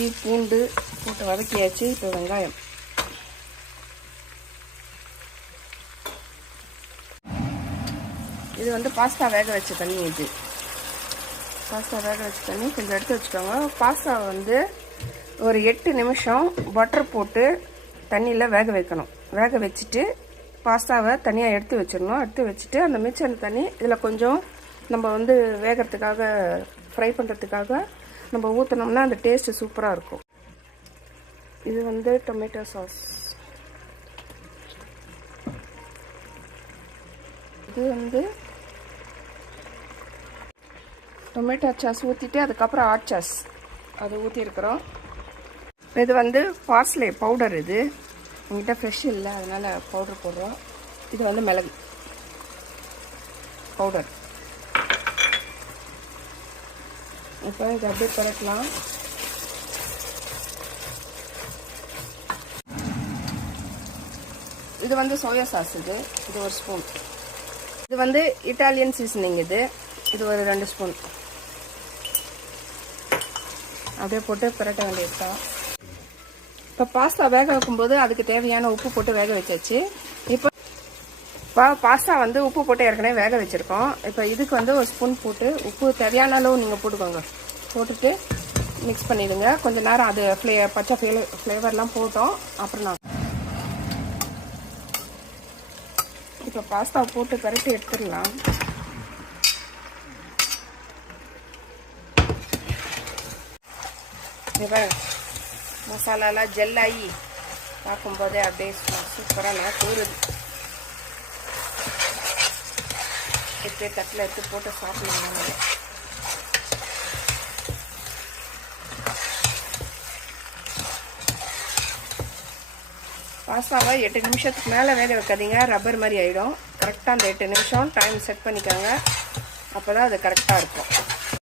இஞ்சி பூண்டு போட்டு வதக்கியாச்சு. இப்போ வெங்காயம். இது வந்து பாஸ்தா வேக வச்ச தண்ணி. இது பாஸ்தா வேக வச்ச தண்ணி கொஞ்சம் எடுத்து வச்சுக்கோங்க. பாஸ்தா வந்து ஒரு 8 நிமிஷம் பட்டர் போட்டு தண்ணியில் வேக வைக்கணும். வேக வச்சுட்டு பாஸ்தாவை தனியாக எடுத்து வச்சிடணும். எடுத்து வச்சுட்டு அந்த மிச்சம் தண்ணி இதில் கொஞ்சம் நம்ம வந்து வேகிறதுக்காக ஃப்ரை பண்ணுறதுக்காக நம்ம ஊற்றினோம்னா அந்த டேஸ்ட்டு சூப்பராக இருக்கும். இது வந்து டொமேட்டோ சாஸ். இது வந்து டொமேட்டோ சாஸ் ஊற்றிட்டு அதுக்கப்புறம் ஹாட் சாஸ் அது ஊற்றிருக்கிறோம். இது வந்து பார்ஸ்லே பவுடர். இது என்கிட்ட ஃப்ரெஷ் இல்லை, அதனால் பவுடர் போடுறோம். இது வந்து மிளகு பவுடர். இப்போ இது அப்படியே பரட்டலாம். இது வந்து சோயா சாஸ். இது ஒரு ஸ்பூன். இது வந்து இட்டாலியன் சீசனிங். இது ஒரு 2 ஸ்பூன். அப்படியே போட்டு பரட்ட வேண்டியதுதான். இப்போ பாஸ்தா வேக வைக்கும்போது அதுக்கு தேவையான உப்பு போட்டு வேக வச்சாச்சு. இப்போ பாஸ்தா வந்து உப்பு போட்டு ஏற்கனவே வேக வச்சுருக்கோம். இப்போ இதுக்கு வந்து ஒரு ஸ்பூன் போட்டு உப்பு தேவையான அளவு நீங்கள் போட்டுக்கோங்க. போட்டுட்டு மிக்ஸ் பண்ணிடுங்க. கொஞ்சம் நேரம் அது பச்சை ஃப்ளேவர்லாம் போட்டோம். அப்புறம் நான் இப்போ பாஸ்தா போட்டு பரட்டி எடுத்துடலாம். மசாலாலாம் ஜெல்லாகி பார்க்கும்போதே அப்படியே சூப்பராக நான் கூறுது. எடுத்து தட்டில் எடுத்து போட்டு சாப்பிடலாம். பாஸ்தாவை 8 நிமிஷத்துக்கு மேலே வேக வைக்காதீங்க, ரப்பர் மாதிரி ஆகிடும். கரெக்டாக அந்த 8 நிமிஷம் டைம் செட் பண்ணிக்கோங்க. அப்போ தான் அது கரெக்டாக இருக்கும்.